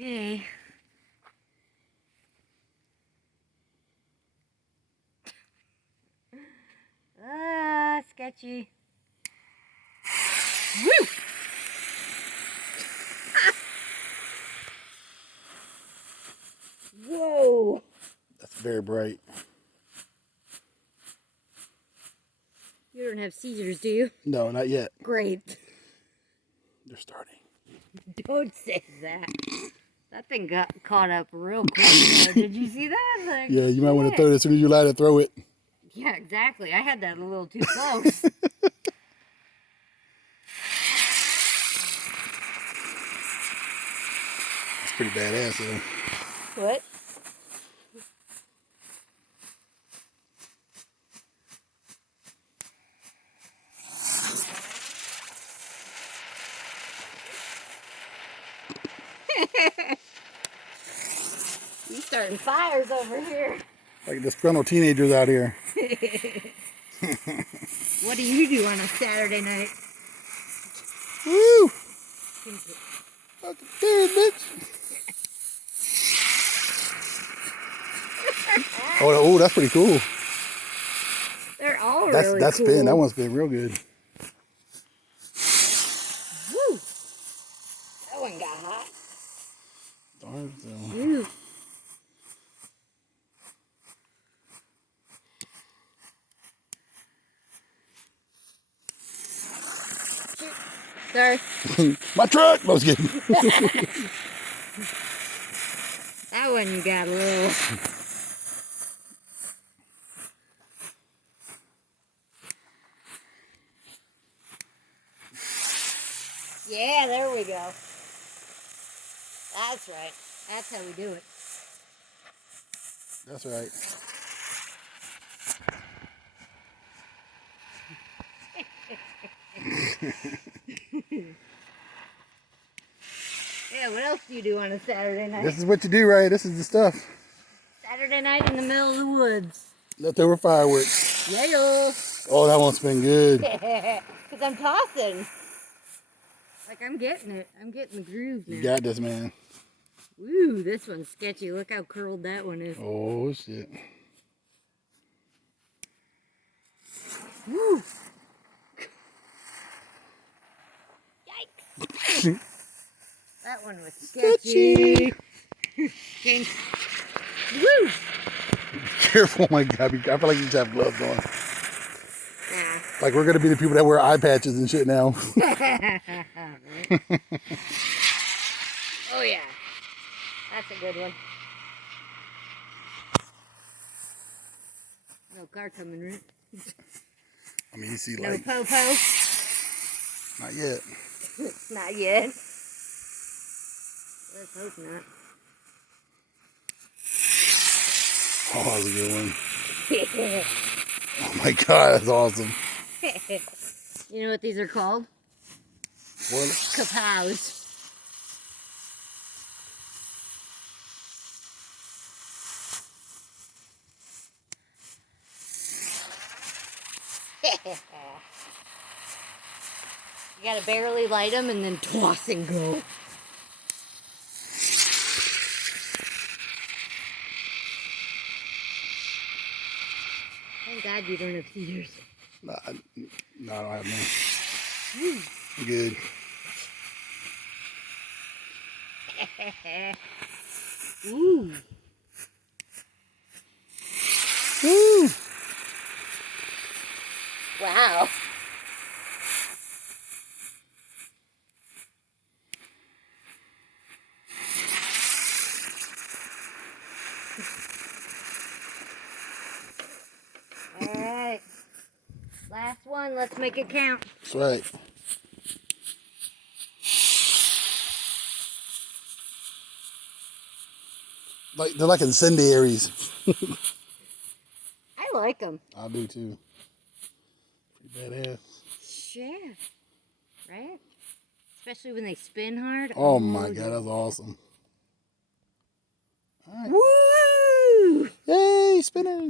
Okay. Sketchy. Woo! Whoa! That's very bright. You don't have seizures, do you? No, not yet. Great. They're starting. Don't say that. That thing got caught up real quick there. Did you see that? Like, Yeah, you might want to throw it as soon as you light it, throw it. Yeah, exactly. I had that a little too close. It's pretty badass, though. What? You starting fires over here. Like disgruntled teenagers out here. What do you do on a Saturday night? Woo! Fucking dude, bitch. Oh, that's pretty cool. They're all really That's cool. spin. That one's been real good. Woo! That one got hot. Darn, so. Woo. Sorry. My truck! I was kidding. That one you got a little. Yeah, there we go. That's right. That's how we do it. That's right. Yeah, what else do you do on a Saturday night? This is what you do, right? This is the stuff. Saturday night in the middle of the woods. Leftover fireworks. Yeah. Oh, that one's been good. Because I'm tossing. Like, I'm getting it. I'm getting the groove now. You got this, man. Woo, this one's sketchy. Look how curled that one is. Oh, shit. Woo. Yikes. That one was sketchy. Jinx. Woo. Careful, oh my God. I feel like you just have gloves on. Nah. Like we're going to be the people that wear eye patches and shit now. Oh, yeah. That's a good one. No car coming, right? I mean, you see, No like, po-po? not yet. Not yet. Let's hope not. Oh, that was a good one. Oh my God, that's awesome. You know what these are called? What? Kapows. You gotta barely light them and then toss and go. Thank God you don't have seizures. No, I don't have none. I'm good. Ooh. Woo! Wow. Alright. Last one, let's make it count. That's right. Like they're like incendiaries. I like them. I do too. Pretty badass. Sure. Right? Especially when they spin hard. Oh my God, that's awesome. All right. Woo! Yay, spinners.